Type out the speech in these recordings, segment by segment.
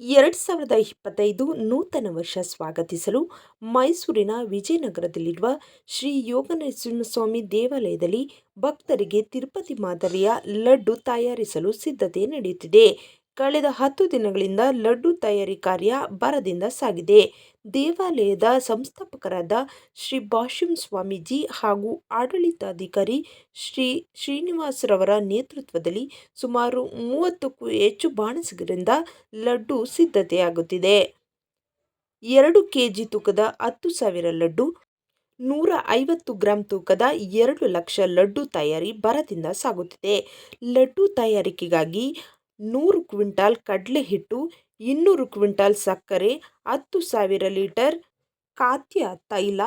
ಎರಡು ಸಾವಿರದ ಇಪ್ಪತ್ತೈದು ನೂತನ ವರ್ಷ ಸ್ವಾಗತಿಸಲು ಮೈಸೂರಿನ ವಿಜಯನಗರದಲ್ಲಿರುವ ಶ್ರೀ ಯೋಗನರಸಿಂಹಸ್ವಾಮಿ ದೇವಾಲಯದಲ್ಲಿ ಭಕ್ತರಿಗೆ ತಿರುಪತಿ ಮಾದರಿಯ ಲಡ್ಡು ತಯಾರಿಸಲು ಸಿದ್ಧತೆ ನಡೆಯುತ್ತಿದೆ. ಕಳೆದ ಹತ್ತು ದಿನಗಳಿಂದ ಲಡ್ಡು ತಯಾರಿ ಕಾರ್ಯ ಭರದಿಂದ ಸಾಗಿದೆ. ದೇವಾಲಯದ ಸಂಸ್ಥಾಪಕರಾದ ಶ್ರೀ ಭಾಷ್ಯಂ ಸ್ವಾಮೀಜಿ ಹಾಗೂ ಆಡಳಿತಾಧಿಕಾರಿ ಶ್ರೀ ಶ್ರೀನಿವಾಸರವರ ನೇತೃತ್ವದಲ್ಲಿ ಸುಮಾರು ಮೂವತ್ತಕ್ಕೂ ಹೆಚ್ಚು ಬಾಣಸಿಗರಿಂದ ಲಡ್ಡು ಸಿದ್ಧತೆಯಾಗುತ್ತಿದೆ. ಎರಡು ಕೆಜಿ ತೂಕದ ಹತ್ತು ಸಾವಿರ ಲಡ್ಡು, ನೂರ ಐವತ್ತು ಗ್ರಾಂ ತೂಕದ ಎರಡು ಲಕ್ಷ ಲಡ್ಡು ತಯಾರಿ ಭರದಿಂದ ಸಾಗುತ್ತಿದೆ. ಲಡ್ಡು ತಯಾರಿಕೆಗಾಗಿ ನೂರು ಕ್ವಿಂಟಾಲ್ ಕಡಲೆ ಹಿಟ್ಟು ಇನ್ನೂರು ಕ್ವಿಂಟಾಲ್ ಸಕ್ಕರೆ, ಹತ್ತು ಸಾವಿರ ಲೀಟರ್ ಖಾದ್ಯ ತೈಲ,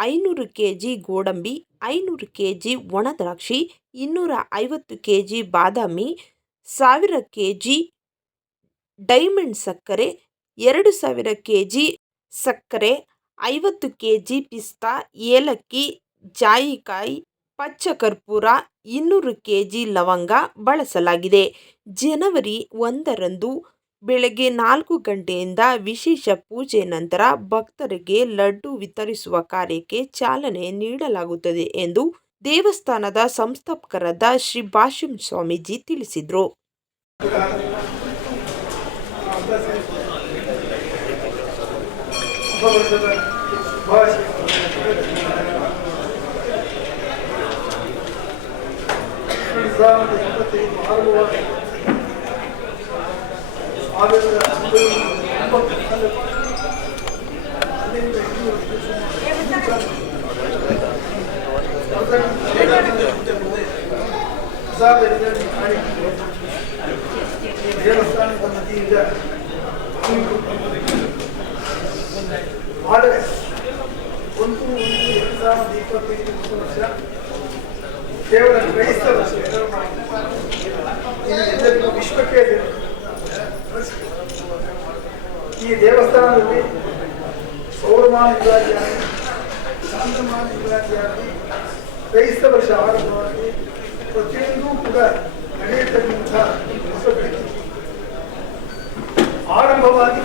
ಐನೂರು ಕೆ ಜಿ ಗೋಡಂಬಿ, ಐನೂರು ಕೆ ಜಿ ಒಣ ದ್ರಾಕ್ಷಿ, ಇನ್ನೂರ ಐವತ್ತು ಕೆ ಜಿ ಬಾದಾಮಿ, ಸಾವಿರ ಕೆ ಜಿ ಡೈಮಂಡ್ ಸಕ್ಕರೆ, ಎರಡು ಸಾವಿರ ಕೆ ಜಿ ಸಕ್ಕರೆ, ಐವತ್ತು ಕೆ ಜಿ ಪಿಸ್ತಾ, ಏಲಕ್ಕಿ, ಜಾಯಿಕಾಯಿ ಪಚ್ಚ ಕರ್ಪೂರ ಇನ್ನೂರು ಕೆ ಜಿ ಲವಂಗ ಬಳಸಲಾಗಿದೆ. ಜನವರಿ ಒಂದರಂದು ಬೆಳಗ್ಗೆ ನಾಲ್ಕು ಗಂಟೆಯಿಂದ ವಿಶೇಷ ಪೂಜೆ ನಂತರ ಭಕ್ತರಿಗೆ ಲಡ್ಡು ವಿತರಿಸುವ ಕಾರ್ಯಕ್ಕೆ ಚಾಲನೆ ನೀಡಲಾಗುತ್ತದೆ ಎಂದು ದೇವಸ್ಥಾನದ ಸಂಸ್ಥಾಪಕರಾದ ಶ್ರೀ ಭಾಷ್ಯಂ ಸ್ವಾಮೀಜಿ ತಿಳಿಸಿದರು. إزالة حدته المحرمة على المتخلف زاد الإمام عليه الرجال الثاني قمتين جاء قال كنت أريد إحسان ديكة في الشمسة ಕೇವಲ ಕ್ರೈಸ್ತರ ಎಲ್ಲರಿಗೂ ವಿಶ್ವಕ್ಕೆ ಈ ದೇವಸ್ಥಾನದಲ್ಲಿ ಸೌರಮಾನ ಯುಗಾದಿಯಾಗಿ ಚಾಂದ್ರಮಾನ ಯುಗಾದಿಯಾಗಿ ಕ್ರೈಸ್ತ ವರ್ಷ ಆರಂಭವಾಗಿ ಪ್ರತಿಯೊಂದೂ ಕೂಡ ನಡೆಯತಕ್ಕಂಥ ಹೊಸ ಬೆಳಕು. ಆರಂಭವಾಗಿ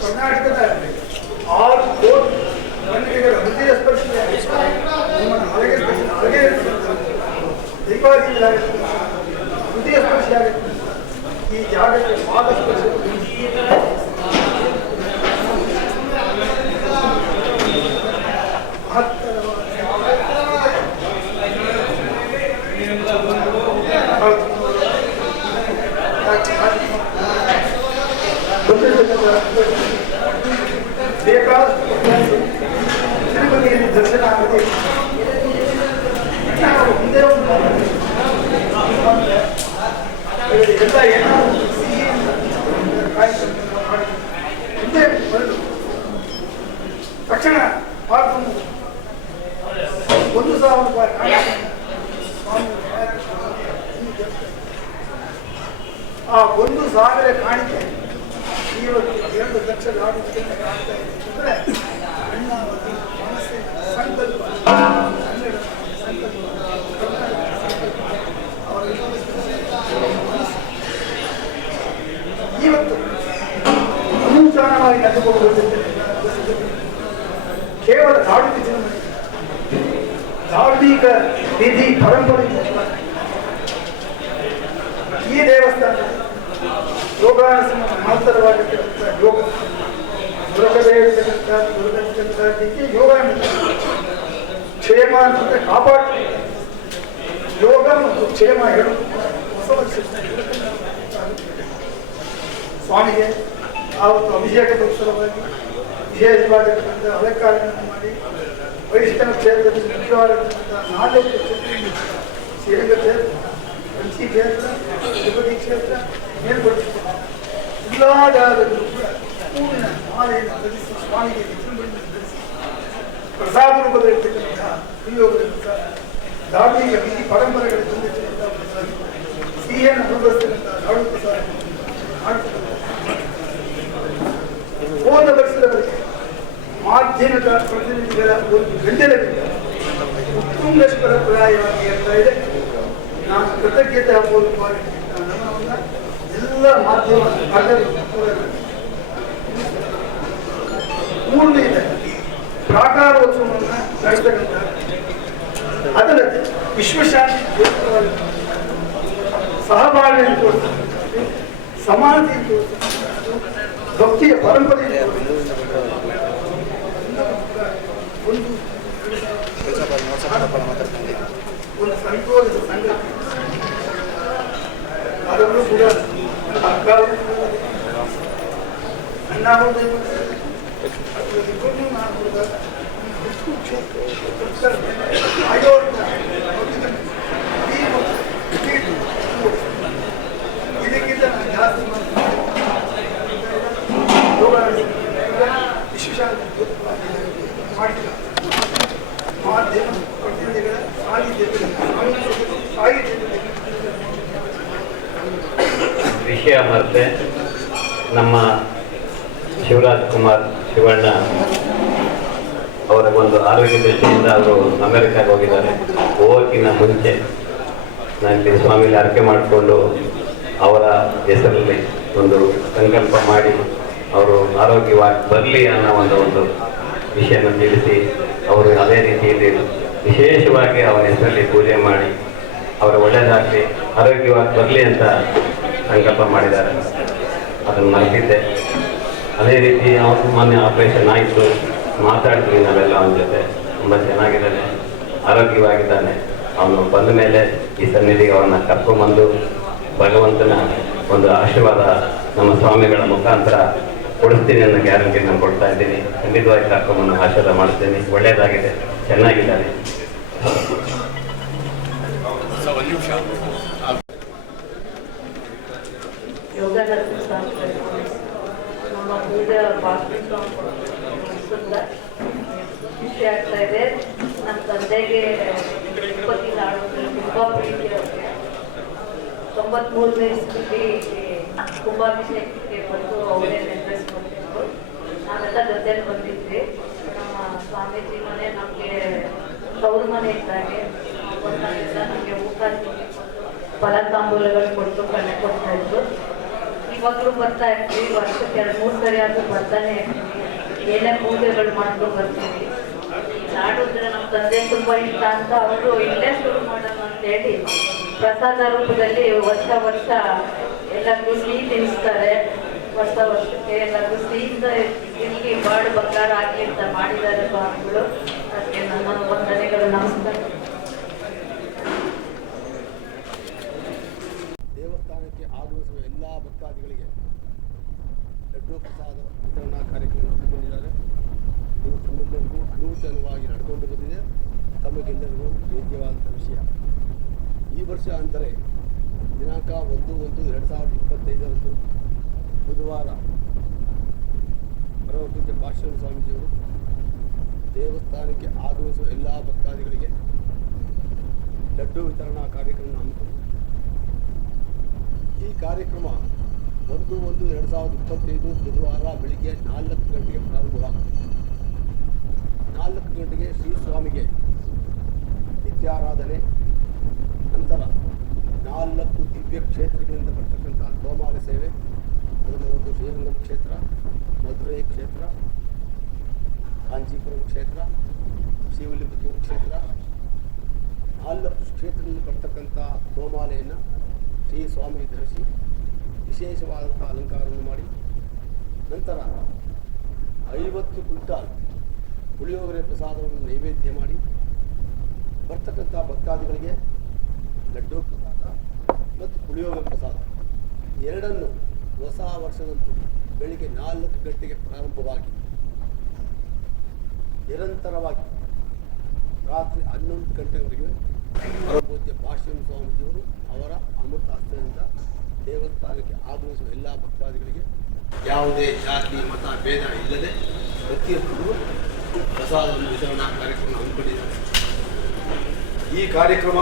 ಕರ್ನಾಟಕದ ಆರು ಕೋಟಿ ಈ ಜಾಗಕ್ಕೆ ಪಾದ ಸ್ಪರ್ಶ ಅನೂಚಾನವಾಗಿ ನಡೆದುಕೊಂಡು ಕೇವಲ ಧಾರ್ಮಿಕ ಜನಮನೆ ಧಾರ್ಮಿಕ ವಿಧಿ ಪರಂಪರೆ ಈ ದೇವಸ್ಥಾನ ಯೋಗಾಸನ ಮಹತ್ತರವಾಗಿರ್ತಕ್ಕಂಥ ಯೋಗ. ದುರ್ಗದೇ ಇರ್ತಕ್ಕಂಥ ದುರ್ಗಕ್ಕೆ ಯೋಗ ಕ್ಷೇಮ ಅಂತಂದ್ರೆ ಕಾಪಾಡ ಯೋಗ ಮತ್ತು ಕ್ಷೇಮ ಹೇಳು ಹೊಸ ವರ್ಷ. ಸ್ವಾಮಿಗೆ ಆವತ್ತು ಅಭಿಷೇಕದ ಉತ್ಸವವಾಗಿ ವಿಶೇಷವಾಗಿರ್ತಕ್ಕಂಥ ಅಲಂಕಾರಗಳನ್ನು ಮಾಡಿ ವೈಷ್ಣವ ಕ್ಷೇತ್ರದಲ್ಲಿ ಮುಖ್ಯವಾಗಿರ್ತಕ್ಕಂಥ ನಾಲ್ಕು ಶ್ರೀರಂಗ ಕ್ಷೇತ್ರ ಕಂಚಿ ಕ್ಷೇತ್ರ, ತಿರುಪತಿ ಕ್ಷೇತ್ರ ಮೇಲ್ಪಡಿಸಿದ್ದಾರೆ ಎಲ್ಲ ಜಾಗದಲ್ಲೂ ಕೂಡ ಹೂವಿನ ಮಾಲೆಯನ್ನು ಧರಿಸಿ, ಸ್ವಾಮಿಗೆ ವಿಜೃಂಭಣೆಯನ್ನು ಧರಿಸಿ ಪ್ರಸಾದ ರೂಪದಲ್ಲಿರ್ತಕ್ಕಂಥ ವಿನಿಯೋಗದಂಥ ಧಾರ್ಮಿಕ ವಿಧಿ ಪರಂಪರೆಗಳ ತುಂಬಿರ್ತಕ್ಕಂಥ ಪ್ರಸಾದ ಸಿಹಿಯನ್ನು ಅನುಭವಿಸ್ತಕ್ಕಂಥ ನಾಡು ಪ್ರಸಾದ ಹೋದ ವರ್ಷದವರೆಗೆ ಮಾಧ್ಯಮದ ಪ್ರತಿನಿಧಿಗಳ ಒಂದು ಗಂಟೆ ಉತ್ತುಂಗಶ್ವರ ಪ್ರಾಯವಾಗಿ ಹೇಳ್ತಾ ಇದೆ. ನಾನು ಕೃತಜ್ಞತೆ ನಾನು ಎಲ್ಲ ಮಾಧ್ಯಮ ಮೂರನೇ ಇದೆ. ಪ್ರಾಕಾರೋತ್ಸವವನ್ನು ನಡೆಸ್ತಕ್ಕಂಥ ಅದಲ್ಲದೆ ವಿಶ್ವಶಾಂತಿ ಸಹಬಾಳ್ವೆಯನ್ನು ತೋರಿಸ್ತಾರೆ ಸಮಾನತೆಯನ್ನು ಸಮಾನತೆ ತೋರಿಸ್ತದೆ ಭಕ್ತಿಯ ಪರಂಪರೆ ಒಂದು ಒಂದು ಸಂತೋಷದ ಸಂಗತಿ ಅದನ್ನು ಕೂಡ ಅಕ್ಕ ಅಣ್ಣಾಹುದು ಇದಕ್ಕಿಂತ ಶಿವರಾಜ್ ಕುಮಾರ್ ಶಿವಣ್ಣ ಅವರ ಒಂದು ಆರೋಗ್ಯ ದೃಷ್ಟಿಯಿಂದ ಅವರು ಅಮೆರಿಕಾಗೆ ಹೋಗಿದ್ದಾರೆ. ಹೋಗೋಕ್ಕಿಂತ ಮುಂಚೆ ನಾನು ಸ್ವಾಮಿಲಿ ಹರಕೆ ಮಾಡಿಕೊಂಡು ಅವರ ಹೆಸರಲ್ಲಿ ಒಂದು ಸಂಕಲ್ಪ ಮಾಡಿ ಅವರು ಆರೋಗ್ಯವಾಗಿ ಬರಲಿ ಅನ್ನೋ ಒಂದು ಒಂದು ವಿಷಯವನ್ನು ತಿಳಿಸಿ ಅವರು ಅದೇ ರೀತಿಯಲ್ಲಿ ವಿಶೇಷವಾಗಿ ಅವರ ಹೆಸರಲ್ಲಿ ಪೂಜೆ ಮಾಡಿ ಅವರ ಒಳ್ಳೆಯದಾಗಲಿ ಆರೋಗ್ಯವಾಗಿ ಬರಲಿ ಅಂತ ಸಂಕಲ್ಪ ಮಾಡಿದ್ದಾರೆ. ಅದನ್ನು ಮರೆತಿದ್ದೆ. ಅದೇ ರೀತಿ ಅವತ್ತು ಮೊನ್ನೆ ಆಪರೇಷನ್ ಆಯಿತು ಮಾತಾಡ್ತೀವಿ ನಾವೆಲ್ಲ ಅವನ ಜೊತೆ. ತುಂಬ ಚೆನ್ನಾಗಿದ್ದಾನೆ ಆರೋಗ್ಯವಾಗಿದ್ದಾನೆ. ಅವನು ಬಂದ ಮೇಲೆ ಈ ಸನ್ನಿಧಿಗೆ ಅವನ್ನ ಕರ್ಕೊಂಬಂದು ಭಗವಂತನ ಒಂದು ಆಶೀರ್ವಾದ ನಮ್ಮ ಸ್ವಾಮಿಗಳ ಮುಖಾಂತರ ಕೊಡಿಸ್ತೀನಿ ಅನ್ನೋ ಗ್ಯಾರಂಟಿ ನಾನು ಕೊಡ್ತಾ ಇದ್ದೀನಿ. ಖಂಡಿತವಾಗಿ ಕರ್ಕೊಂಬಂದು ಆಶೀರ್ವಾದ ಮಾಡ್ತೀನಿ. ಒಳ್ಳೆಯದಾಗಿದೆ ಚೆನ್ನಾಗಿದ್ದಾನೆ. ಯೋಗಾನಂದ ಪೂಜಾ ಸುಂದರ ಖುಷಿ ಆಗ್ತಾ ಇದೆ ನಮ್ಮ ತಂದೆಗೆ ತಿರುಪತಿ ನಾಡೋದ್ರಲ್ಲಿ ತುಂಬ ಪ್ರೀತಿ ಅವ್ರಿಗೆ ತೊಂಬತ್ಮೂರನೇ ಇಸ್ವಿಲಿ ಕುಂಭಾಭಿಷೇಕಕ್ಕೆ ಬಂದು ಅವರೇ ನೆರವೇರಿಸ್ಕೊಟ್ಟಿದ್ರು ನಾವೆಲ್ಲ ಜೊತೆಲಿ ಬಂದಿದ್ವಿ ನಮ್ಮ ಸ್ವಾಮೀಜಿ ಮನೆ ನಮಗೆ ತವ್ರ ಮನೆ ಇದ್ದಾಗೆ ನಮಗೆ ಊಟ ಫಲ ಕೊಟ್ಟು, ಫಲತಾಂಬೂಲಗಳು ಕೊಟ್ಟು ಕಣ್ಣೆ ಕೊಡ್ತಾ ಇದ್ರು. ಇವಾಗಲೂ ಬರ್ತಾ ಇರ್ತೀವಿ, ವರ್ಷಕ್ಕೆ ಎರಡು, ಮೂರು ಸರಿ ಆದ್ರೂ ಬರ್ತಾನೆ ಇರ್ತೀವಿ. ಏನೇ ಪೂಜೆಗಳು ಮಾಡ್ಕೊಂಡು ಬರ್ತೀವಿ. ನಾಡಿದ್ರೆ ನಮ್ಮ ತಂದೆ ತುಂಬ ಇಷ್ಟ ಅಂತ ಅವರು ಇಲ್ಲೇ ಶುರು ಮಾಡೋಣ ಅಂತೇಳಿ ಪ್ರಸಾದ ರೂಪದಲ್ಲಿ ವರ್ಷ ವರ್ಷ ಎಲ್ಲರಿಗೂ ಸಿಹಿ ತಿನ್ನಿಸ್ತಾರೆ. ವರ್ಷ ವರ್ಷಕ್ಕೆ ಎಲ್ಲರಿಗೂ ಸಿಹಿಯಿಂದ ಇಲ್ಲಿ ಬಾಡು ಬಂಗಾರ ಆಗಲಿ ಅಂತ ಮಾಡಿದ್ದಾರೆ ಸ್ವಾಮಿಗಳು. ಅದಕ್ಕೆ ನನ್ನ ವಂದನೆಗಳು, ನಮಸ್ಕಾರ ದೇವಸ್ಥಾನಕ್ಕೆ ಆಗಮಿಸುವ ಎಲ್ಲ ಭಕ್ತಾದಿಗಳಿಗೆ ಲಡ್ಡು ಪ್ರಸಾದ ವಿತರಣಾ ಕಾರ್ಯಕ್ರಮ ಹಮ್ಮಿಕೊಂಡಿದ್ದಾರೆ. ಇದು ತಮ್ಮೆಲ್ಲರಿಗೂ ಅನೂತನವಾಗಿ ನಡ್ಕೊಂಡು ಬಂದಿದೆ. ತಮಗೆಲ್ಲರಿಗೂ ಯೋಗ್ಯವಾದಂಥ ವಿಷಯ. ಈ ವರ್ಷ ಅಂದರೆ ದಿನಾಂಕ ಒಂದು ಒಂದು ಎರಡು ಸಾವಿರದ ಇಪ್ಪತ್ತೈದರಂದು ಬುಧವಾರ ಪರಮಪೂಜ್ಯ ಭಾಷ್ಯ ಸ್ವಾಮೀಜಿಯವರು ದೇವಸ್ಥಾನಕ್ಕೆ ಆಗಮಿಸುವ ಎಲ್ಲ ಭಕ್ತಾದಿಗಳಿಗೆ ಲಡ್ಡು ವಿತರಣಾ ಕಾರ್ಯಕ್ರಮ ಹಮ್ಮಿಕೊಂಡಿದ್ದಾರೆ. ಈ ಕಾರ್ಯಕ್ರಮ ಒಂದು ಒಂದು ಎರಡು ಸಾವಿರದ ಇಪ್ಪತ್ತೈದು ಬುಧವಾರ ಬೆಳಿಗ್ಗೆ ನಾಲ್ಕು ಗಂಟೆಗೆ ಪ್ರಾರಂಭವಾಗುತ್ತದೆ ನಾಲ್ಕು ಗಂಟೆಗೆ ಶ್ರೀ ಸ್ವಾಮಿಗೆ ನಿತ್ಯಾರಾಧನೆ. ನಂತರ ನಾಲ್ಕು ದಿವ್ಯ ಕ್ಷೇತ್ರಗಳಿಂದ ಬರ್ತಕ್ಕಂಥ ಗೋಮಾಲ ಸೇವೆ. ಅದರಲ್ಲಿ ಒಂದು ಶ್ರೀರಂಗಂ ಕ್ಷೇತ್ರ, ಮಧುರೈ ಕ್ಷೇತ್ರ, ಕಾಂಚೀಪುರಂ ಕ್ಷೇತ್ರ, ಶಿವಲಿಂಗಪುರ ಕ್ಷೇತ್ರ. ನಾಲ್ಕು ಕ್ಷೇತ್ರದಲ್ಲಿ ಬರ್ತಕ್ಕಂಥ ಗೋಮಾಲೆಯನ್ನು ಶ್ರೀ ಸ್ವಾಮಿ ಧರಿಸಿ ವಿಶೇಷವಾದಂಥ ಅಲಂಕಾರವನ್ನು ಮಾಡಿ. ನಂತರ ಐವತ್ತು ಕ್ವಿಂಟಾಲ್ ಪುಳಿಯೋಗರೆ ಪ್ರಸಾದವನ್ನು ನೈವೇದ್ಯ ಮಾಡಿ. ಬರ್ತಕ್ಕಂಥ ಭಕ್ತಾದಿಗಳಿಗೆ ಲಡ್ಡು ಪ್ರಸಾದ ಮತ್ತು ಪುಳಿಯೋಗರೆ ಪ್ರಸಾದ. ಎರಡನ್ನು ಹೊಸ ವರ್ಷದಂದು ಬೆಳಿಗ್ಗೆ ನಾಲ್ಕು ಗಂಟೆಗೆ ಪ್ರಾರಂಭವಾಗಿ ನಿರಂತರವಾಗಿ ರಾತ್ರಿ ಹನ್ನೊಂದು ಗಂಟೆವರೆಗೆ ಪರಮಪೂಜ್ಯ ಭಾಷ್ಯಂ ಸ್ವಾಮೀಜಿಯವರು ಅವರ ಅಮೃತ ಹಸ್ತದಿಂದ ದೇವಸ್ಥಾನಕ್ಕೆ ಆಗಮಿಸುವ ಎಲ್ಲ ಭಕ್ತಾದಿಗಳಿಗೆ ಯಾವುದೇ ಜಾತಿ, ಮತ, ಭೇದ ಇಲ್ಲದೆ ಪ್ರತಿಯೊಬ್ಬರು ಪ್ರಸಾದವನ್ನು ವಿತರಣಾ ಕಾರ್ಯಕ್ರಮ ಹಮ್ಮಿಕೊಂಡಿದ್ದಾರೆ. ಈ ಕಾರ್ಯಕ್ರಮ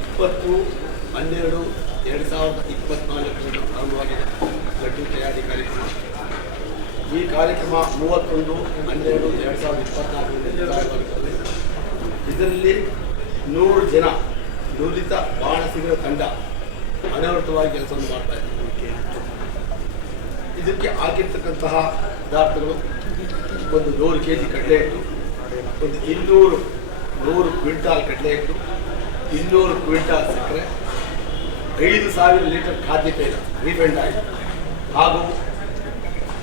ಇಪ್ಪತ್ತು ಹನ್ನೆರಡು ಎರಡು ಸಾವಿರದ ಇಪ್ಪತ್ನಾಲ್ಕರಿಂದ ಪ್ರಾರಂಭವಾಗಿದೆ ಲಡ್ಡು ತಯಾರಿ ಕಾರ್ಯಕ್ರಮ. ಈ ಕಾರ್ಯಕ್ರಮ ಮೂವತ್ತೊಂದು ಹನ್ನೆರಡು ಎರಡು ಸಾವಿರದ ಇಪ್ಪತ್ನಾಲ್ಕರಿಂದ ಮುಕ್ತಾಯವಾಗುತ್ತದೆ ಇದರಲ್ಲಿ ನೂರು ಜನ ನುರಿತ ಬಾಣಸಿಗರ ತಂಡ ಅನವರ್ತವಾಗಿ ಕೆಲಸವನ್ನು ಮಾಡ್ತಾ ಇದ್ದಾರೆ ಇದಕ್ಕೆ ಆಗಿರ್ತಕ್ಕಂತಹ ಪದಾರ್ಥಗಳು ಒಂದು ನೂರು ಕೆ ಜಿ ಕಡಲೆ ಇಟ್ಟು ಒಂದು ಇನ್ನೂರು ನೂರು ಕ್ವಿಂಟಾಲ್ ಕಡಲೆ ಇಟ್ಟು ಇನ್ನೂರು ಕ್ವಿಂಟಾಲ್ ಸಕ್ಕರೆ, ಐದು ಸಾವಿರ ಲೀಟರ್ ಖಾದ್ಯ ತೈಲ ರೀಫೆಂಡ್ ಆಯಿತು ಹಾಗೂ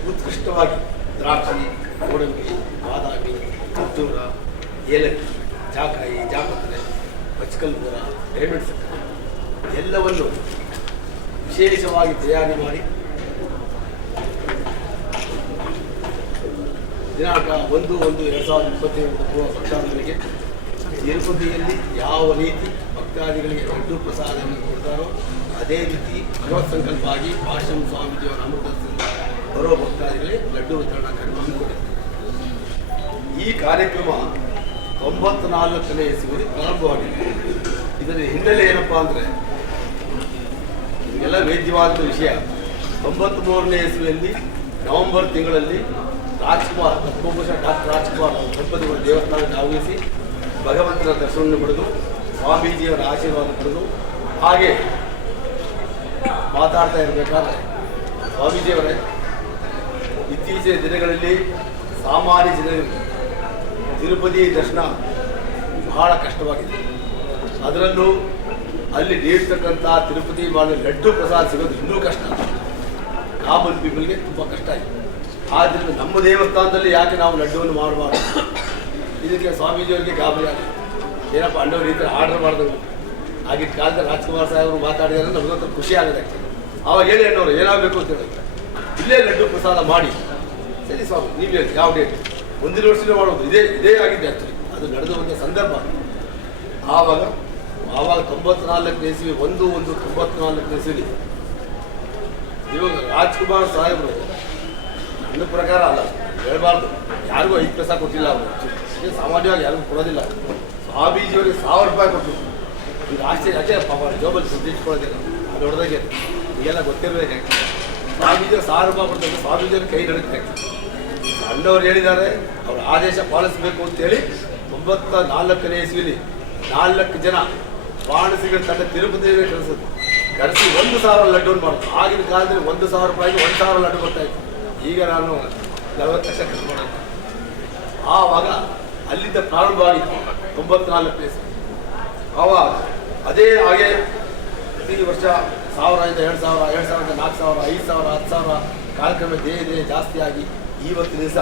ಉತ್ಕೃಷ್ಟವಾಗಿ ದ್ರಾಕ್ಷಿ, ಗೋಡಂಬಿ, ಬಾದಾಮಿ ಖರ್ಜೂರ ಏಲಕ್ಕಿ ಜಾಕಾಯಿ ಜಾಪತ್ರೆ ಬಚ್ಕಲ್ಪುರ ಸರ್ಕಾರ ಎಲ್ಲವನ್ನು ವಿಶೇಷವಾಗಿ ತಯಾರಿ ಮಾಡಿ. ದಿನಾಂಕ ಒಂದು ಒಂದು ಎರಡು ಸಾವಿರದ ಇಪ್ಪತ್ತೇಳು ಪೂರ್ವ ಭಕ್ತಾದಿಗಳಿಗೆ ತಿರುಪತಿಯಲ್ಲಿ ಯಾವ ರೀತಿ ಭಕ್ತಾದಿಗಳಿಗೆ ಲಡ್ಡು ಪ್ರಸಾದವನ್ನು ಕೊಡ್ತಾರೋ ಅದೇ ರೀತಿ ಭಗವತ್ ಸಂಕಲ್ಪ ಆಗಿ ಆಶ್ರಮ ಸ್ವಾಮೀಜಿಯವರ ಅಮೃತದಿಂದ ಬರೋ ಭಕ್ತಾದಿಗಳಿಗೆ ಲಡ್ಡು ವಿತರಣಾ ಕಾರ್ಯಕ್ರಮ ಈ ಕಾರ್ಯಕ್ರಮ ತೊಂಬತ್ನಾಲ್ಕನೇ ಇಸುವಲ್ಲಿ ಪ್ರಾರಂಭವಾಗಿದೆ. ಇದರ ಹಿನ್ನೆಲೆ ಏನಪ್ಪ ಅಂದರೆ ಎಲ್ಲ ವೇದ್ಯವಾದ ವಿಷಯ. ತೊಂಬತ್ಮೂರನೇ ಇಸುವಿಯಲ್ಲಿ ನವೆಂಬರ್ ತಿಂಗಳಲ್ಲಿ ರಾಜ್ಕುಮಾರ್, ಪದ್ಮಭೂಷಣ ಡಾಕ್ಟರ್ ರಾಜ್ಕುಮಾರ್ ದಂಪತಿಗಳು ದೇವಸ್ಥಾನಕ್ಕೆ ಆಗಮಿಸಿ ಭಗವಂತನ ದರ್ಶನವನ್ನು ಪಡೆದು, ಸ್ವಾಮೀಜಿಯವರ ಆಶೀರ್ವಾದ ಪಡೆದು, ಹಾಗೆ ಮಾತಾಡ್ತಾ ಇರಬೇಕಾದ್ರೆ ಸ್ವಾಮೀಜಿಯವರೇ, ಇತ್ತೀಚಿನ ದಿನಗಳಲ್ಲಿ ಸಾಮಾನ್ಯ ಜನರಿಗೆ ತಿರುಪತಿ ದರ್ಶನ ಬಹಳ ಕಷ್ಟವಾಗಿದೆ. ಅದರಲ್ಲೂ ಅಲ್ಲಿ ನೀಡ್ತಕ್ಕಂಥ ತಿರುಪತಿ ಮಾಡಿ ಲಡ್ಡು ಪ್ರಸಾದ ಸಿಗೋದು ಇನ್ನೂ ಕಷ್ಟ. ಕಾಮನ್ ಪೀಪಲ್ಗೆ ತುಂಬ ಕಷ್ಟ ಆಯಿತು. ಆದ್ದರಿಂದ ನಮ್ಮ ದೇವಸ್ಥಾನದಲ್ಲಿ ಯಾಕೆ ನಾವು ಲಡ್ಡುವನ್ನು ಮಾಡಬಾರ್ದು ಇದಕ್ಕೆ ಸ್ವಾಮೀಜಿಯವರಿಗೆ ಗಾಬರಿ ಆಗಿದೆ. ಏನಪ್ಪ ಅಣ್ಣವ್ರ ಈ ಥರ ಆರ್ಡರ್ ಮಾಡಿದ್ರು? ಆಗಿದ್ದ ಕಾಲದಲ್ಲಿ ರಾಜ್ಕುಮಾರ್ ಸಾಹೇಬರು ಮಾತಾಡಿದ್ರೆ ನಮಗಂತೂ ಖುಷಿ ಆಗಿದೆ ಅವಾಗ ಹೇಳಿ ಅಣ್ಣವ್ರು, ಏನಾಗಬೇಕು ಅಂತ ಹೇಳಿದ್ರೆ. ಇಲ್ಲೇ ಲಡ್ಡು ಪ್ರಸಾದ ಮಾಡಿ. ಸರಿ ಸ್ವಾಮಿ ನೀವು ಹೇಳಿ ಯಾವ ಡೇಟ್ ಮುಂದಿನ ವರ್ಷನೇ ಮಾಡೋದು ಇದೇ ಇದೇ ಆಗಿದೆ ಆ್ಯಕ್ಚುಲಿ ಅದು ನಡೆದ ಒಂದು ಸಂದರ್ಭ. ಆವಾಗ ಆವಾಗ ತೊಂಬತ್ನಾಲ್ಕು ಇಸ್ವಿ ಒಂದು ಒಂದು ತೊಂಬತ್ನಾಲ್ಕು ಇಸ್ವಿ ಇವಾಗ ರಾಜ್ಕುಮಾರ್ ಸಾಹೇಬರು, ನನ್ನ ಪ್ರಕಾರ ಅಲ್ಲ, ಹೇಳಬಾರ್ದು. ಯಾರಿಗೂ ಐದು ಪೈಸಾ ಕೊಟ್ಟಿಲ್ಲ ಅವರು. ಸಾಮಾನ್ಯವಾಗಿ ಯಾರಿಗೂ ಕೊಡೋದಿಲ್ಲ. ಸ್ವಾಮೀಜಿಯವರಿಗೆ ಸಾವಿರ ರೂಪಾಯಿ ಕೊಟ್ಟರು ಈಗ ಆಶ್ಚರ್ಯ ಅದೇ ಪಾಪ ಜೋಬಲ್ಲಿ ಸುದ್ದಿ ಇಟ್ಕೊಳ್ಳೋದಿಲ್ಲ ಅದು ಹೊಡೆದಾಗೆ? ಈಗೆಲ್ಲ ಗೊತ್ತಿರಬೇಕು. ಸ್ವಾಮೀಜಿಯವ್ರು ಸಾವಿರ ರೂಪಾಯಿ ಕೊಡ್ತಾರೆ, ಸ್ವಾಮೀಜಿಯವ್ರ ಕೈ ನಡುತ್ತೆ. ಅಣ್ಣವ್ರು ಹೇಳಿದ್ದಾರೆ, ಅವರ ಆದೇಶ ಪಾಲಿಸಬೇಕು ಅಂತೇಳಿ ತೊಂಬತ್ತ ನಾಲ್ಕನೇ ಇಸ್ವಿಲಿ ನಾಲ್ಕು ಜನ ಬಾಣಸಿಗಳ ತಂಡ ತಿರುಪತಿ ಕಳಿಸಿದ್ರು ಕರೆಸಿ ಒಂದು ಸಾವಿರ ಲಡ್ಡು ಮಾಡೋದು ಆಗಿನ ಕಾಲದಲ್ಲಿ ಒಂದು ಸಾವಿರ ರೂಪಾಯಿಗೆ ಒಂದು ಸಾವಿರ ಲಡ್ಡು ಬರ್ತಾ ಇತ್ತು. ಈಗ ನಾನು ನಲವತ್ತು ಲಕ್ಷ ಖರ್ಚು ಮಾಡೋದು ಆವಾಗ ಅಲ್ಲಿಂದ ಪ್ರಾರಂಭವಾಗಿ ತೊಂಬತ್ನಾಲ್ಕು ಪ್ಲೇಸ್ ಆವಾಗ ಅದೇ ಹಾಗೆ ಪ್ರತಿ ವರ್ಷ ಸಾವಿರದಿಂದ ಎರಡು ಸಾವಿರ, ಎರಡು ಸಾವಿರದ ನಾಲ್ಕು ಸಾವಿರ, ಐದು ಸಾವಿರ, ಹತ್ತು ಸಾವಿರ, ಕಾರ್ಯಕ್ರಮ ದೇಹ ದೇಹ ಜಾಸ್ತಿ ಆಗಿ ಇವತ್ತಿನ ದಿವಸ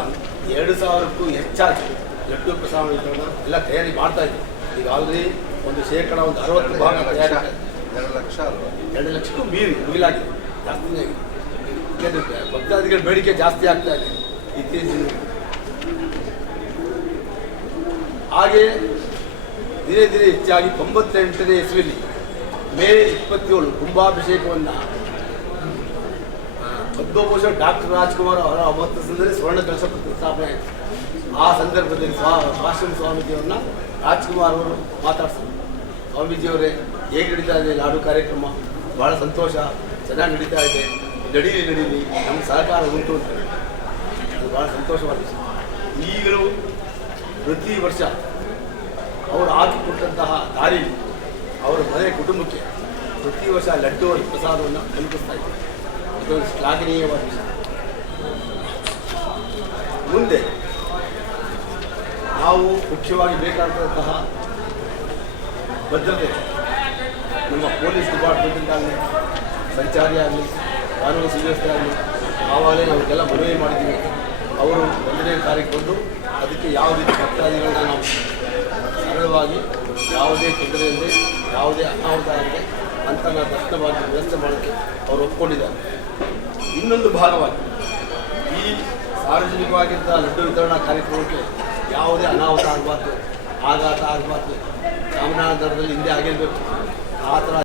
ಎರಡು ಸಾವಿರಕ್ಕೂ ಹೆಚ್ಚಾಗಿ ಲಡ್ಡು ಪ್ರಸಾದ ವಿತರಣೆ ಎಲ್ಲ ತಯಾರಿ ಮಾಡ್ತಾ ಇದ್ದೀವಿ ಈಗ ಆಲ್ರೆಡಿ ಒಂದು ಶೇಕಡ ಒಂದು ಅರವತ್ತು ಭಾಗ ತಯಾರಿ ಎರಡು ಲಕ್ಷ ಎರಡು ಲಕ್ಷಕ್ಕೂ ಮೀರಿ ಮುಗಿಲಾಗಿದೆ. ಜಾಸ್ತಿನೇ ಆಗಿದೆ. ಭಕ್ತಾದಿಗಳ ಬೇಡಿಕೆ ಜಾಸ್ತಿ ಆಗ್ತಾ ಇದೆ. ಇತ್ತೀಚಿನ ಹಾಗೆ ದಿನೇ ದಿನೇ ಹೆಚ್ಚಾಗಿ ತೊಂಬತ್ತೆಂಟನೇ ಇಸ್ವಿಲಿ ಮೇ ಇಪ್ಪತ್ತೇಳು ಕುಂಭಾಭಿಷೇಕವನ್ನು ಪದ್ಮಭೂಷಣ್ ಡಾಕ್ಟರ್ ರಾಜ್ಕುಮಾರ್ ಅವರ ಅಮೃತಸರದಲ್ಲಿ ಸ್ವರ್ಣ ಕಲಶ ಪ್ರತಿಷ್ಠಾಪನೆ ಆ ಸಂದರ್ಭದಲ್ಲಿ ಸ್ವಾ ಭಾಷಣ ಸ್ವಾಮೀಜಿಯವ್ರನ್ನ ರಾಜ್ಕುಮಾರ್ ಅವರು ಮಾತಾಡ್ತಾರೆ ಸ್ವಾಮೀಜಿಯವರೇ, ಹೇಗೆ ನಡೀತಾ ಇದೆ ಲಾಡು ಕಾರ್ಯಕ್ರಮ? ಭಾಳ ಸಂತೋಷ, ಚೆನ್ನಾಗಿ ನಡೀತಾ ಇದೆ. ನಡೀಲಿ ನಡೀಲಿ ನಮ್ಮ ಸಹಕಾರ ಉಂಟು ಅಂತ. ಅದು ಭಾಳ ಸಂತೋಷವಾದ ಈಗಲೂ ಪ್ರತಿ ವರ್ಷ ಅವರು ಹಾಕಿಕೊಟ್ಟಂತಹ ದಾರಿ, ಅವರ ಮನೆ ಕುಟುಂಬಕ್ಕೆ ಪ್ರತಿ ವರ್ಷ ಲಡ್ಡು, ಪ್ರಸಾದವನ್ನು ಕಲ್ಪಿಸ್ತಾ ಇದ್ದಾರೆ. ವಿಷಯ ಮುಂದೆ. ನಾವು ಮುಖ್ಯವಾಗಿ ಬೇಕಾದಂತಹ ಭದ್ರತೆ, ನಮ್ಮ ಪೊಲೀಸ್ ಡಿಪಾರ್ಟ್ಮೆಂಟಿಂದ ಆಗಲಿ, ಸಂಚಾರಿ ಆಗಲಿ ಕಾನೂನು ಸುವ್ಯವಸ್ಥೆ ಆಗಲಿ, ಆವಾಗಲೇ ಅವರಿಗೆಲ್ಲ ಮನವಿ ಮಾಡಿದ್ದೀವಿ. ಅವರು ಒಂದನೇ ತಾರೀಕು ಬಂದು ಅದಕ್ಕೆ ಯಾವ ರೀತಿ ಭಕ್ತಾದಿಗಳನ್ನ ನಾವು ಸರಳವಾಗಿ ಯಾವುದೇ ತೊಂದರೆ ಇಲ್ಲದೆ, ಯಾವುದೇ ಅನಾಹುತ ಆಗದೆ ಅಂತ ನಾವು ದರ್ಶನವಾಗಿ ವ್ಯವಸ್ಥೆ ಮಾಡೋಕ್ಕೆ ಅವರು ಒಪ್ಕೊಂಡಿದ್ದಾರೆ. ಇನ್ನೊಂದು ಭಾಗವಾಗಿ ಈ ಸಾರ್ವಜನಿಕವಾಗಿದ್ದ ಲಡ್ಡು ವಿತರಣಾ ಕಾರ್ಯಕ್ರಮಕ್ಕೆ ಯಾವುದೇ ಅನಾಹುತ ಆಗಬಾರ್ದು, ಆಘಾತ ಆಗಬಾರ್ದು. ದರದಲ್ಲಿ ಹಿಂದೆ ಆಗಿರಬೇಕು. ಆ ಥರ